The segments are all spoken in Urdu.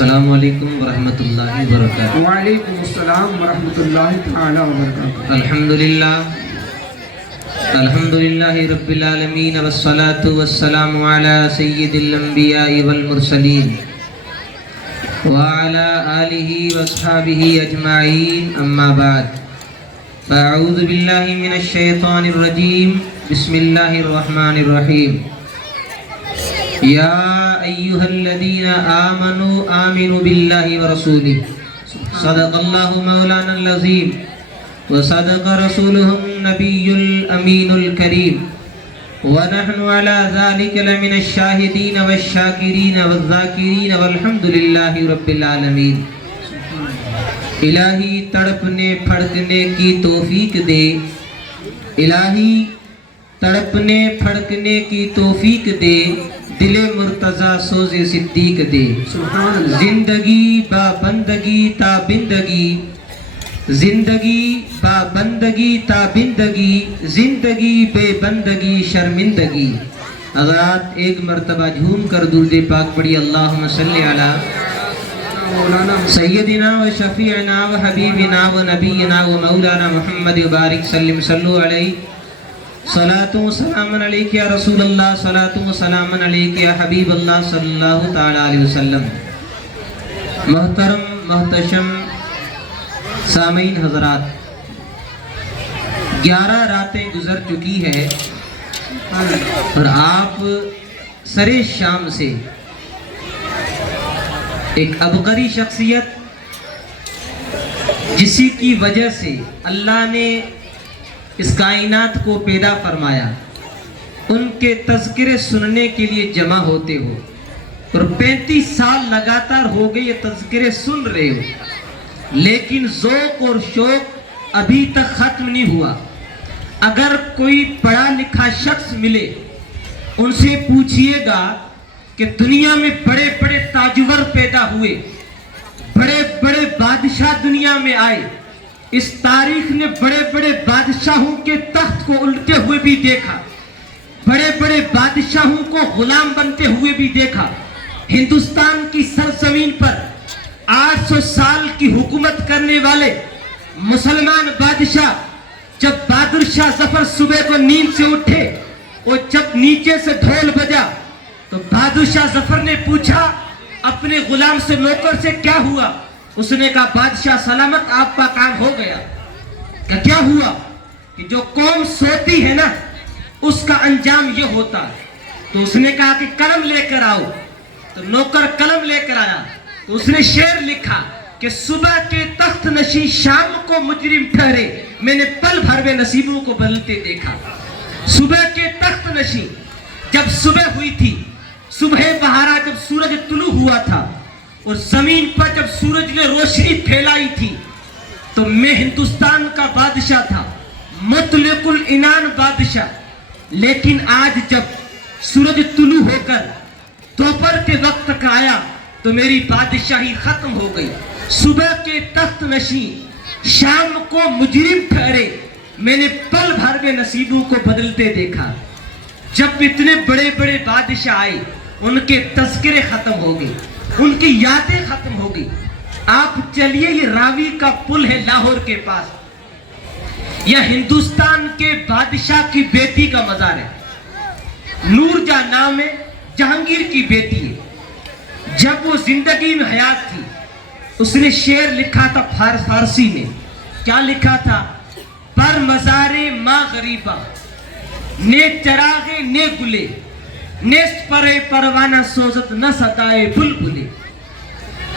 السلام علیکم ورحمۃ اللہ وبرکاتہ۔ وعلیکم السلام ورحمۃ اللہ تعالی وبرکاتہ۔ الحمدللہ رب العالمین والصلاة والسلام علی سید الانبیاء والمرسلین وعلی آلہ واصحابہ اجمعین، اما بعد فاعوذ باللہ من الشیطان الرجیم، بسم اللہ الرحمن الرحیم۔ یا ایہا الذین آمنوا آمنوا باللہ ورسولہ، صدق اللہ مولانا العظیم وصدق رسولہ النبی الامین الکریم، ونحن على ذلك لمن الشاہدین والشاکرین والذاکرین والحمد للہ رب العالمین۔ الہی تڑپنے پھڑکنے کی توفیق دے، الہی تڑپنے پھڑکنے کی توفیق دے، دل مرتضی سوز صدیق دے۔ زندگی با بندگی تا بندگی، زندگی با بندگی تا بندگی، زندگی بے بندگی شرمندگی۔ حضرات ایک مرتبہ جھوم کر درود پاک پڑھی، اللہم صلی علی سیدنا و شفیعنا و حبیبنا و نبینا و مولانا محمد وبارک سلم، صلو علیہ، صلاۃ و سلام علیک یا رسول اللہ، صلاۃ و سلام علیک یا حبیب اللہ صلی اللہ تعالی علیہ وسلم۔ محترم محتشم سامعین حضرات، 11 راتیں گزر چکی ہے اور آپ سرے شام سے ایک عبقری شخصیت، جسی کی وجہ سے اللہ نے اس کائنات کو پیدا فرمایا، ان کے تذکرے سننے کے لیے جمع ہوتے ہو، اور 35 سال لگاتار ہو گئے یہ تذکرے سن رہے ہو، لیکن ذوق اور شوق ابھی تک ختم نہیں ہوا۔ اگر کوئی پڑھا لکھا شخص ملے، ان سے پوچھئے گا کہ دنیا میں بڑے بڑے تاجور پیدا ہوئے، بڑے بڑے بادشاہ دنیا میں آئے، اس تاریخ نے بڑے بڑے بادشاہوں کے تخت کو الٹے ہوئے بھی دیکھا، بڑے بڑے بادشاہوں کو غلام بنتے ہوئے بھی دیکھا۔ ہندوستان کی سرزمین پر 800 سال کی حکومت کرنے والے مسلمان بادشاہ، جب بہادر شاہ ظفر صبح کو نیند سے اٹھے اور جب نیچے سے ڈھول بجا تو بہادر شاہ ظفر نے پوچھا اپنے غلام سے، نوکر سے، کیا ہوا؟ اس نے کہا بادشاہ سلامت، آپ کا کام ہو گیا۔ کیا ہوا؟ کہ جو قوم سوتی ہے نا، اس کا انجام یہ ہوتا ہے۔ تو اس نے کہا کہ قلم لے کر آؤ، تو نوکر قلم لے کر آیا، تو اس نے شعر لکھا کہ صبح کے تخت نشین شام کو مجرم ٹھہرے، میں نے پل بھر میں نصیبوں کو بدلتے دیکھا۔ صبح کے تخت نشین، جب صبح ہوئی تھی، صبح بہارا جب سورج طلوع ہوا تھا اور زمین پر جب سورج نے روشنی پھیلائی تھی، تو میں ہندوستان کا بادشاہ تھا، مطلق العنان بادشاہ۔ لیکن آج جب سورج طلوع ہو کر دوپہر کے وقت تک آیا تو میری بادشاہی ختم ہو گئی۔ صبح کے تخت نشین شام کو مجرم ٹھہرے، میں نے پل بھر میں نصیبوں کو بدلتے دیکھا۔ جب اتنے بڑے بڑے بادشاہ آئے، ان کے تذکرے ختم ہو گئے، ان کی یادیں ختم ہو گئی۔ آپ چلیے، یہ راوی کا پل ہے لاہور کے پاس، یہ ہندوستان کے بادشاہ کی بیٹی کا مزار ہے، نور جہاں نام ہے، جہانگیر کی بیٹی ہے۔ جب وہ زندگی میں حیات تھی، اس نے شعر لکھا تھا فارسی میں۔ کیا لکھا تھا؟ پر مزارے ماں غریبہ، نے چراغے نے گلے، نیست پرے پروانہ سوزت نہ ستائے بلبلے۔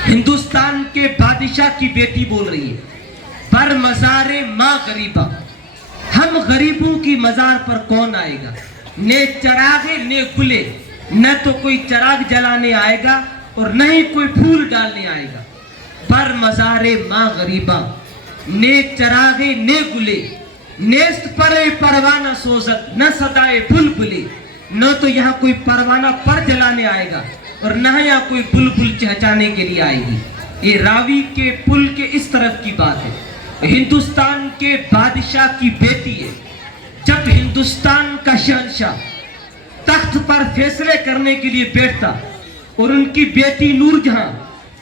ہندوستان کے بادشاہ کی بیٹی بول رہی ہے، پر مزارے ماں غریبہ، ہم غریبوں کی مزار پر کون آئے گا؟ نے چراغے نے گلے، نہ تو کوئی چراغ جلانے آئے گا اور نہ ہی کوئی پھول ڈالنے آئے گا۔ پر مزارے ماں غریبہ، نے چراغے نے گلے، نیست پرے پروانہ سوزت نہ صدائے بلبلے۔ نہ تو یہاں کوئی پروانہ پر جلانے آئے گا اور نہ یہاں کوئی بلبل چہچانے کے لیے آئے گی۔ یہ راوی کے پل کے اس طرف کی بات ہے۔ ہندوستان کے بادشاہ کی بیٹی ہے۔ جب ہندوستان کا شہنشاہ تخت پر فیصلے کرنے کے لیے بیٹھتا اور ان کی بیٹی نور جہاں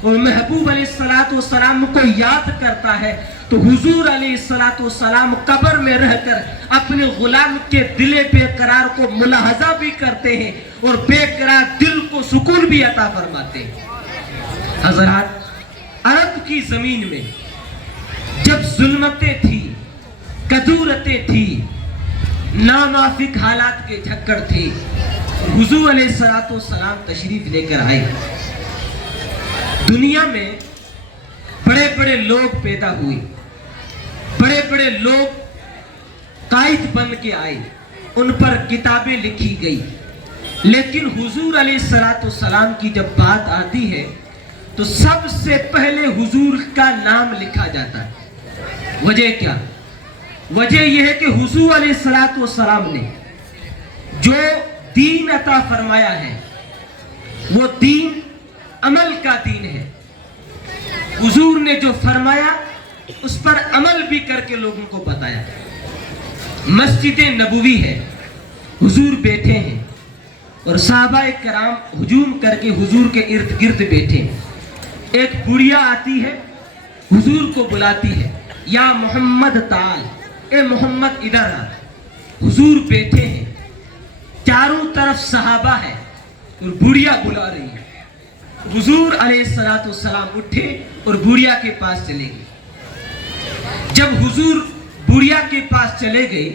اور محبوب علیہ السلام کو یاد کرتا ہے تو حضور علیہ السلام قبر میں رہ کر اپنے غلام کے دل بے قرار کو ملاحظہ بھی کرتے ہیں اور بے قرار دل کو سکون بھی عطا فرماتے ہیں۔ حضرات، عرب کی زمین میں جب ظلمتیں تھی، کدورتیں تھی، ناموافق حالات کے جھکڑ تھے، حضور علیہ السلام تشریف لے کر آئے۔ دنیا میں بڑے بڑے لوگ پیدا ہوئے، بڑے بڑے لوگ قائد بن کے آئے، ان پر کتابیں لکھی گئی، لیکن حضور علیہ السلام کی جب بات آتی ہے تو سب سے پہلے حضور کا نام لکھا جاتا ہے۔ وجہ کیا؟ وجہ یہ ہے کہ حضور علیہ السلام نے جو دین عطا فرمایا ہے وہ دین عمل کا دین ہے۔ حضور نے جو فرمایا اس پر عمل بھی کر کے لوگوں کو بتایا۔ مسجد نبوی ہے، حضور بیٹھے ہیں اور صحابہ کرام ہجوم کر کے حضور کے ارد گرد بیٹھے ہیں۔ ایک بڑھیا آتی ہے، حضور کو بلاتی ہے، یا محمد تعال، اے محمد ادھر آ۔ حضور بیٹھے ہیں، چاروں طرف صحابہ ہے اور بڑھیا بلا رہی ہے۔ حضور علیہ السلام اٹھے اور بڑھیا کے پاس چلے گئے۔ جب حضور بڑھیا کے پاس چلے گئے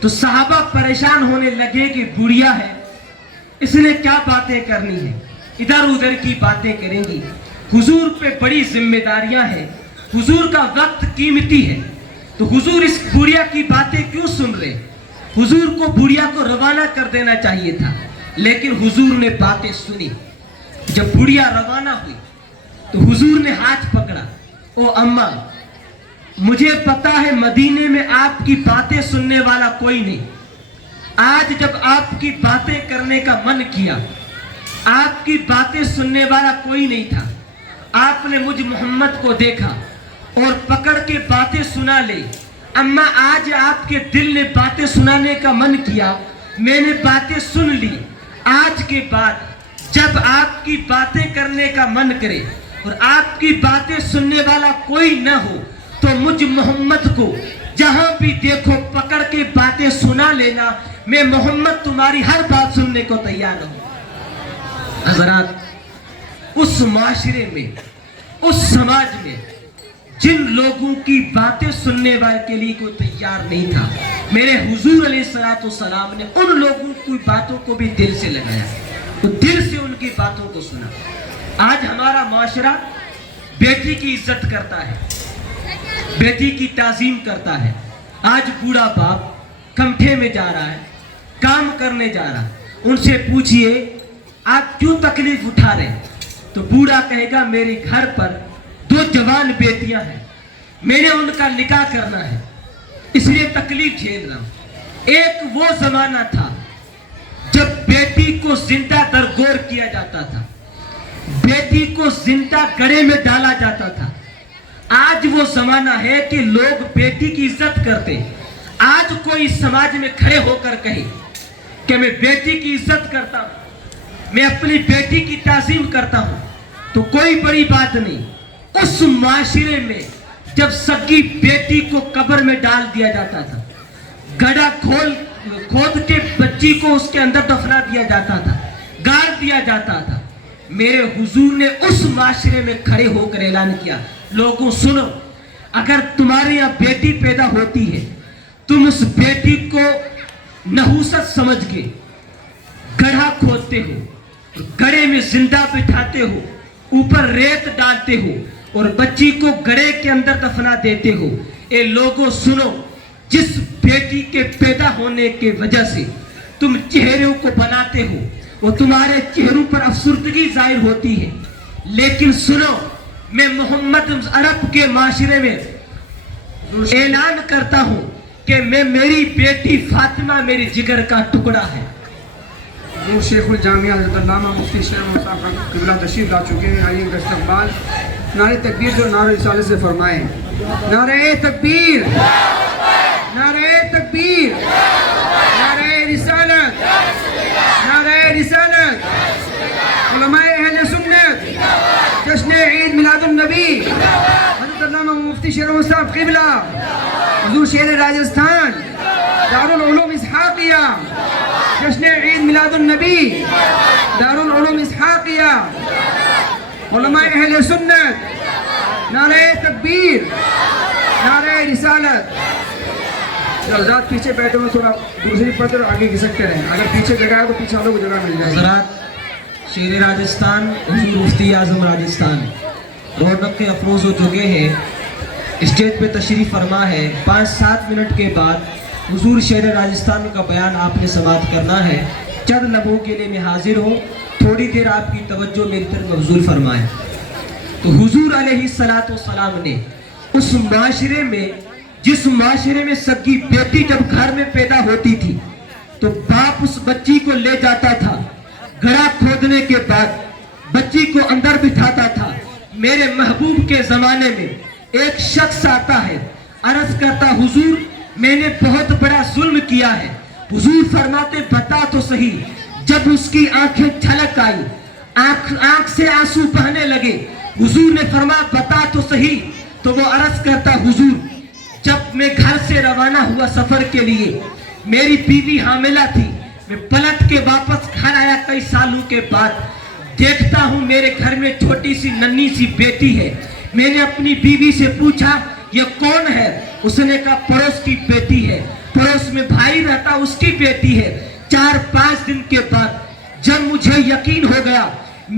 تو صحابہ پریشان ہونے لگے کہ بڑھیا ہے، اس نے کیا باتیں کرنی ہیں، ادھر ادھر کی باتیں کریں گی۔ حضور پہ بڑی ذمہ داریاں ہیں، حضور کا وقت قیمتی ہے، تو حضور اس بڑھیا کی باتیں کیوں سن رہے؟ حضور کو بڑھیا کو روانہ کر دینا چاہیے تھا، لیکن حضور نے باتیں سنی۔ جب بڑھیا روانہ ہوئی تو حضور نے ہاتھ پکڑا، او اماں، مجھے پتا ہے مدینے میں آپ کی باتیں سننے والا کوئی نہیں۔ آج جب آپ کی باتیں کرنے کا من کیا، آپ کی باتیں سننے والا کوئی نہیں تھا، آپ نے مجھ محمد کو دیکھا اور پکڑ کے باتیں سنا لے۔ اما آج آپ کے دل نے باتیں سنانے کا من کیا، میں نے باتیں سن لی۔ آج کے بعد جب آپ کی باتیں کرنے کا من کرے اور آپ کی باتیں سننے والا کوئی نہ ہو تو مجھ محمد کو جہاں بھی دیکھو پکڑ کے باتیں سنا لینا، میں محمد تمہاری ہر بات سننے کو تیار ہوں۔ حضرات، اس معاشرے میں، اس سماج میں جن لوگوں کی باتیں سننے والے کے لیے کوئی تیار نہیں تھا، میرے حضور علیہ السلام نے ان لوگوں کی باتوں کو بھی دل سے لگایا، تو دل سے ان کی باتوں کو سنا۔ آج ہمارا معاشرہ بیٹی کی عزت کرتا ہے، بیٹی کی تعظیم کرتا ہے۔ آج بوڑھا باپ کمٹھے میں جا رہا ہے، کام کرنے جا رہا ہے، ان سے پوچھئے آپ کیوں تکلیف اٹھا رہے ہیں؟ تو بوڑھا کہے گا میرے گھر پر 2 جوان بیٹیاں ہیں، میں نے ان کا نکاح کرنا ہے، اس لیے تکلیف جھیل رہا ہوں۔ ایک وہ زمانہ تھا جب بیٹی کو زندہ درگور کیا جاتا تھا، بیٹی کو زندہ گڑھے میں ڈالا جاتا تھا۔ آج وہ زمانہ ہے کہ لوگ بیٹی کی عزت کرتے۔ آج کوئی سماج میں کھڑے ہو کر کہے کہ میں بیٹی کی عزت کرتا ہوں، میں اپنی بیٹی کی تعظیم کرتا ہوں، تو کوئی بڑی بات نہیں۔ اس معاشرے میں جب سگی بیٹی کو قبر میں ڈال دیا جاتا تھا، گڑھا کھود کے بچی کو اس کے اندر دفنا دیا جاتا تھا، گاڑ دیا جاتا تھا، میرے حضور نے اس معاشرے میں کھڑے ہو کر اعلان کیا، لوگوں سنو، اگر تمہارے یہاں بیٹی پیدا ہوتی ہے، تم اس بیٹی کو نحوست سمجھ کے گڑھا کھودتے ہو، گڑھے میں زندہ بٹھاتے ہو، اوپر ریت ڈالتے ہو اور بچی کو گڑھے کے اندر دفنا دیتے ہو۔ اے لوگوں سنو، جس بیٹی کے پیدا ہونے کے وجہ سے تم چہروں کو بناتے ہو، وہ تمہارے چہروں پر افسردگی ظاہر ہوتی ہے، لیکن سنو، میں محمد عرب کے معاشرے میں اعلان کرتا ہوں کہ میری بیٹی فاطمہ میری جگر کا ٹکڑا ہے۔ جو شیخ الجامعہ حضرت علامہ مفتی شیخ مصطفیٰ قبلہ تشریف لا چکے ہیں، آئیے ان کا استقبال نعرہ تکبیر اور نعرہ رسالت سے فرمائیں۔ نعرہ تکبیر، نعرہ تکبیر، نعرہ رسالت، نعرہ رسالت، علماء اہل سنت، جشن عید میلاد النبی حضرت علامہ مفتی شیر احمد صاحب قبلہ حضور شیر راجستھان دارالعلوم اسحاقیہ جشن عید میلاد النبی دارالعلوم اسحاقیہ علماء اہل سنت نعرہ تکبیر نعرہ رسالت. حضرات پیچھے بیٹھے ہوئے تھوڑا دوسری پڑھتے اور آگے گھسکتے رہیں. اگر پیچھے جگہ ہے تو پیچھے والوں کو جگہ مل جائے. حضرات شیر راجستھان حضور مفتی اعظم راجستھان رونق کے افروز ہو چکے ہیں. اسٹیج پہ تشریف فرما ہے. 5-7 منٹ کے بعد حضور شیر راجستھان کا بیان آپ نے سماعت کرنا ہے. چند لمحوں کے لیے میں حاضر ہوں. تھوڑی دیر آپ کی توجہ میری طرف مبذول فرمائیں. تو حضور علیہ السلام نے اس معاشرے میں جس معاشرے میں سگی بیٹی جب گھر میں پیدا ہوتی تھی تو باپ اس بچی کو لے جاتا تھا. گڑھا کھودنے کے بعد بچی کو اندر بٹھاتا تھا. میرے محبوب کے زمانے میں ایک شخص آتا ہے, عرض کرتا حضور میں نے بہت بڑا ظلم کیا ہے. حضور فرماتے بتا تو صحیح. جب اس کی آنکھیں چھلک آئی, آنکھ سے آنسو بہنے لگے, حضور نے فرمایا بتا تو صحیح. تو وہ عرض کرتا حضور جب میں گھر سے روانہ ہوا سفر کے لیے, میری بیوی حاملہ تھی. میں پلٹ کے واپس گھر آیا کئی سالوں کے بعد, دیکھتا ہوں میرے گھر میں چھوٹی سی ننھی سی بیٹی ہے. میں نے اپنی بیوی سے پوچھا یہ کون ہے؟ اس نے کہا پڑوس کی بیٹی ہے. پڑوس میں بھائی رہتا اس کی بیٹی ہے. 4-5 دن کے بعد جب مجھے یقین ہو گیا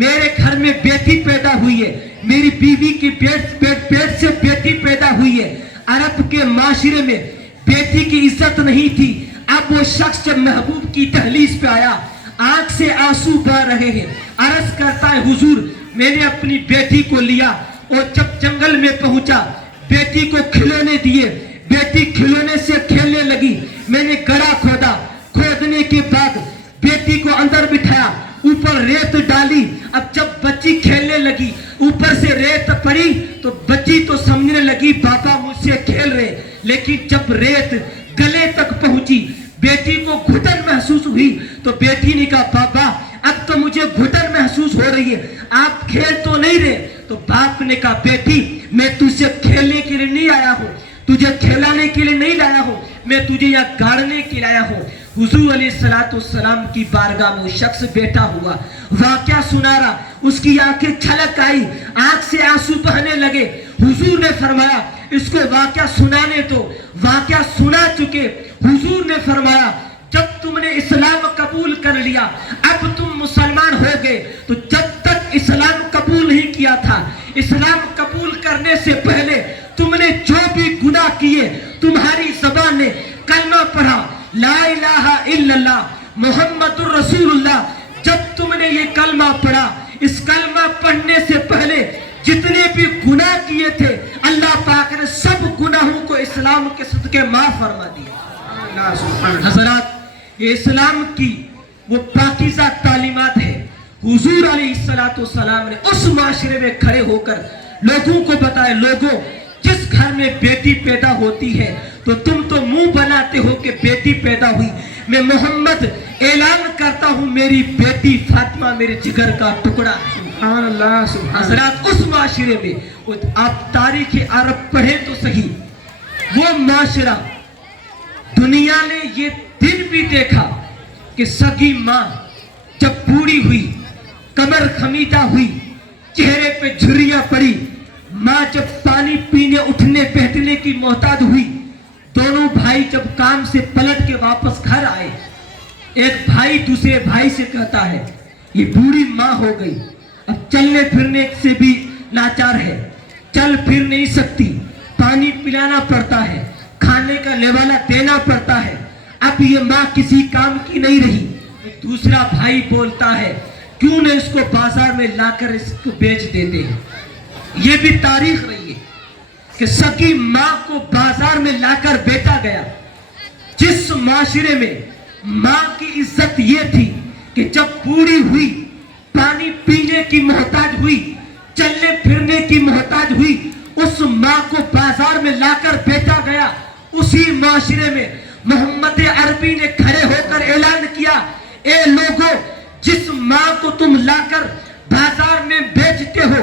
میرے گھر میں بیٹی پیدا ہوئی ہے, میری بیوی کی پیٹ سے بیٹی پیدا ہوئی ہے. عرب کے معاشرے میں بیٹی کی عزت نہیں تھی. اب وہ شخص جب محبوب کی دہلیز پہ آیا, آنکھ سے آنسو بہہ رہے ہیں, عرض کرتا ہے حضور میں نے اپنی بیٹی کو لیا اور جب جنگل میں پہنچا بیٹی کو کھلونے دیے. بیٹی کھلونے سے کھیلنے لگی. میں نے گڑھا کھودا. کھودنے کے بعد بیٹی کو اندر بٹھایا, اوپر ریت ڈالی. اب جب بچی کھیلنے لگی اوپر سے ریت پڑی تو بچی تو سمجھنے لگی بابا مجھ سے کھیل رہے, لیکن جب ریت گلے تک پہنچی بیٹی کو گھٹن محسوس ہوئی تو بیٹی نے کہا بابا اب تو مجھے گھٹن محسوس ہو رہی ہے, آپ کھیل تو نہیں رہے. تو باپ نے کہا بیٹی میں تجھ سے کھیلنے کے لیے نہیں آیا ہوں, تجھے کھلانے کے لیے نہیں لایا ہوں, میں تجھے یہاں گاڑنے کے لیے آیا ہوں. حضور علیہ السلام کی بارگاہ میں وہ شخص بیٹھا ہوا واقعہ سنا رہا. اس کی آنکھیں چھلک آئی, آنکھ سے آنسو بہنے لگے. حضور نے فرمایا اس کو واقعہ سنانے تو واقعہ سنا چکے. حضور نے فرمایا جب تم نے اسلام قبول کر لیا اب تم مسلمان ہو گئے, تو جب تک اسلام قبول نہیں کیا تھا اسلام قبول کرنے سے پہلے تم نے جو بھی گناہ کیے تمہاری زبان نے کلمہ پڑھا لا الہ الا اللہ محمد الرسول اللہ. جب تم نے یہ کلمہ پڑھا اس کلمہ پڑھنے سے پہلے جتنے بھی گناہ کیے تھے اللہ پاک نے سب گناہوں کو اسلام کے صدقے معاف فرما دیا. حضرات یہ اسلام کی وہ پاکیزہ تعلیمات ہے. حضور علیہ السلام نے اس معاشرے میں کھڑے ہو کر لوگوں کو بتایا لوگوں جس گھر میں بیٹی پیدا ہوتی ہے تو تم تو منہ بناتے ہو کہ بیٹی پیدا ہوئی, میں محمد اعلان کرتا ہوں میری بیٹی فاطمہ میرے جگر کا ٹکڑا ہے. سبحان اللہ سبحان. حضرات اس معاشرے میں آپ تاریخ عرب پڑھیں تو صحیح, وہ معاشرہ دنیا نے یہ دن بھی دیکھا کہ سگی ماں جب بوڑھی ہوئی کمر خمیدہ ہوئی چہرے پہ جھریاں پڑی, ماں جب پانی پینے اٹھنے بیٹھنے کی محتاج ہوئی, دونوں بھائی جب کام سے پلٹ کے واپس گھر آئے, ایک بھائی دوسرے بھائی سے کہتا ہے یہ بوڑھی ماں ہو گئی, اب چلنے پھرنے سے بھی لاچار ہے, چل پھر نہیں سکتی, پانی پلانا پڑتا ہے, کھانے کا لیوالا دینا پڑتا ہے, اب یہ ماں کسی کام کی نہیں رہی. دوسرا بھائی بولتا ہے کیوں نہ اس کو بازار میں لا کر اس کو بیچ دیتے ہیں. یہ بھی تاریخ رہی ہے کہ سگی ماں کو بازار میں لا کر بیچا گیا. جس معاشرے میں ماں کی عزت یہ تھی کہ جب بوڑھی ہوئی پانی پینے کی محتاج ہوئی چلنے پھرنے کی محتاج ہوئی اس ماں کو بازار میں لا کر بیچا گیا. اسی معاشرے میں محمد عربی نے کھڑے ہو کر اعلان کیا اے لوگوں جس ماں کو تم لا کر بازار میں بیچتے ہو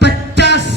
50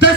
10